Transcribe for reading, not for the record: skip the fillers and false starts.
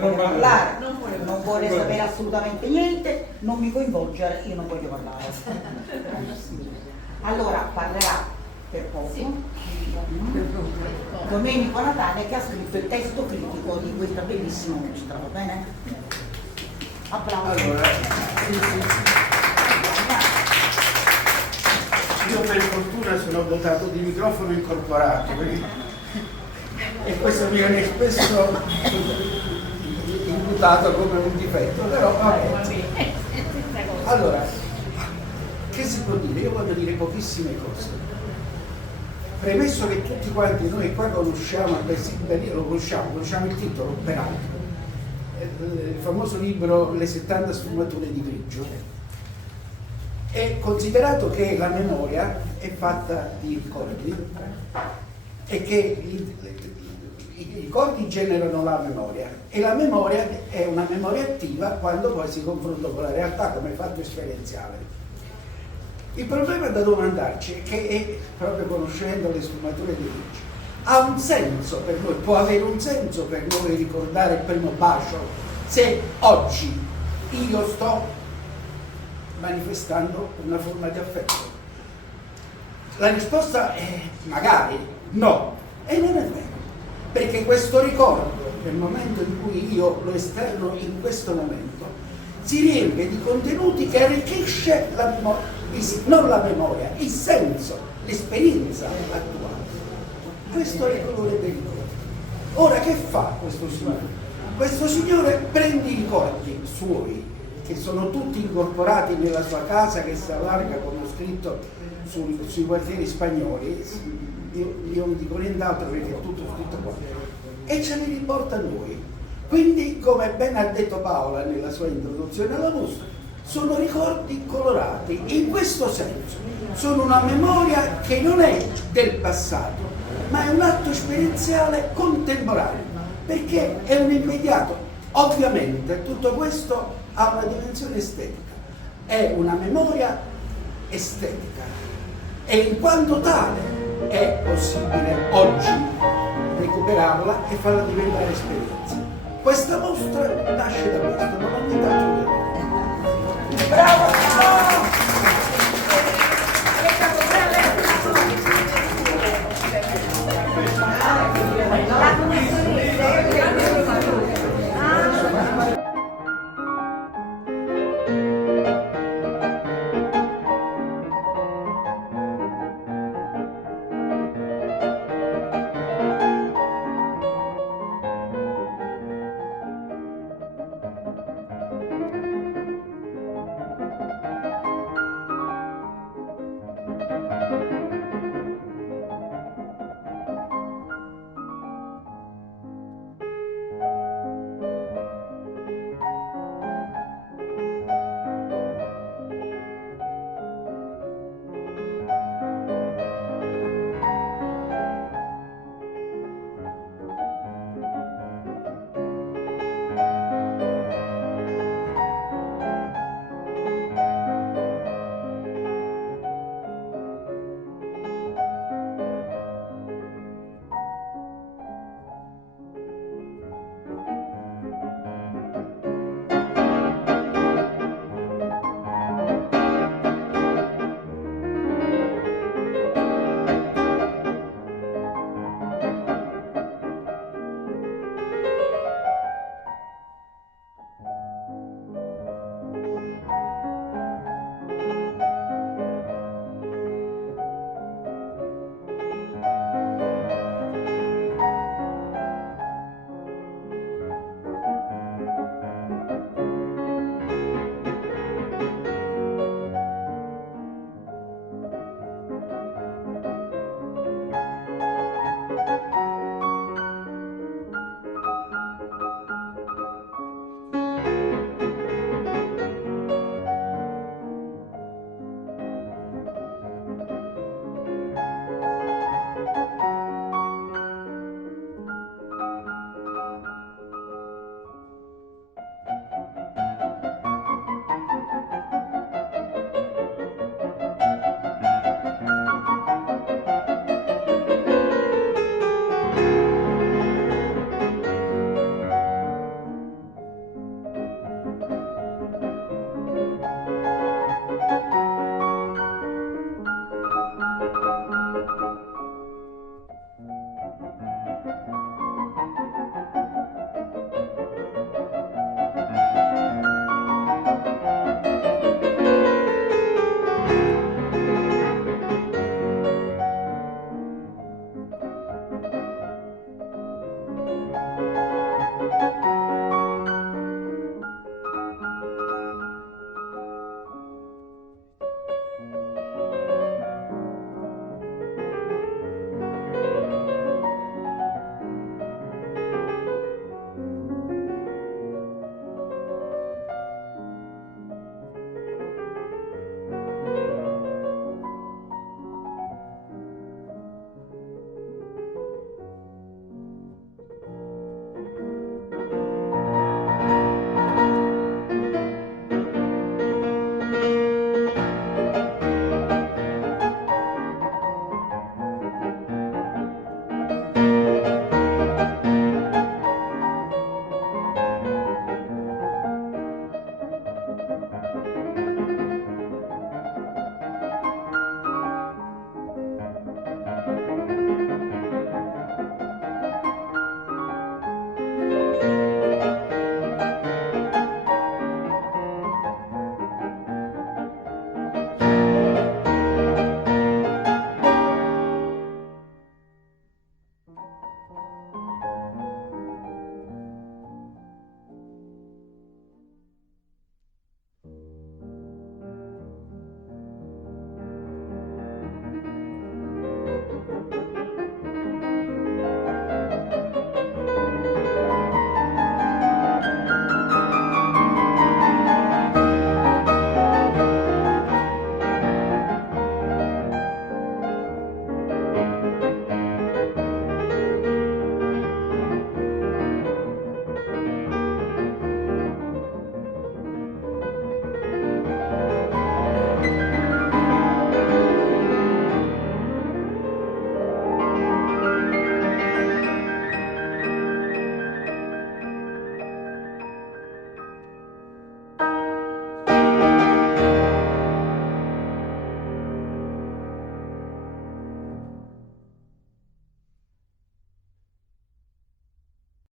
voglio parlare, Non non vuole sapere assolutamente niente, non mi coinvolgere, io non voglio parlare. Allora parlerà per poco Domenico Natale, che ha scritto il testo critico di questa bellissima mostra, va bene? Applauso. Allora, io per fortuna sono dotato di microfono incorporato, e questo mi viene spesso imputato come un difetto, però vabbè. Allora, che si può dire? Io voglio dire pochissime cose. Premesso che tutti quanti noi qua conosciamo, lo conosciamo il titolo, peraltro, il famoso libro Le 70 sfumature di grigio, è considerato che la memoria è fatta di ricordi e che i ricordi generano la memoria, e la memoria è una memoria attiva quando poi si confronta con la realtà come fatto esperienziale. Il problema da domandarci è che, proprio conoscendo le sfumature di grigio, ha un senso per noi, può avere un senso per noi ricordare il primo bacio se oggi io sto manifestando una forma di affetto? La risposta è magari no, e non è vero, perché questo ricordo, nel momento in cui io lo esterno in questo momento, si riempie di contenuti che arricchisce la memoria, non la memoria, il senso, l'esperienza attuale. Questo è il colore del ricordo. Ora che fa questo signore? Questo signore prende i ricordi suoi, che sono tutti incorporati nella sua casa che si allarga, come ho scritto, sui quartieri spagnoli. Io non dico nient'altro perché è tutto scritto qua, e ce li riporta a noi. Quindi, come ben ha detto Paola nella sua introduzione alla mostra, sono ricordi colorati. In questo senso sono una memoria che non è del passato, ma è un atto esperienziale contemporaneo, perché è un immediato. Ovviamente tutto questo ha una dimensione estetica, è una memoria estetica, e in quanto tale è possibile oggi recuperarla e farla diventare esperienza. Questa mostra nasce da questo, non ho nient'altro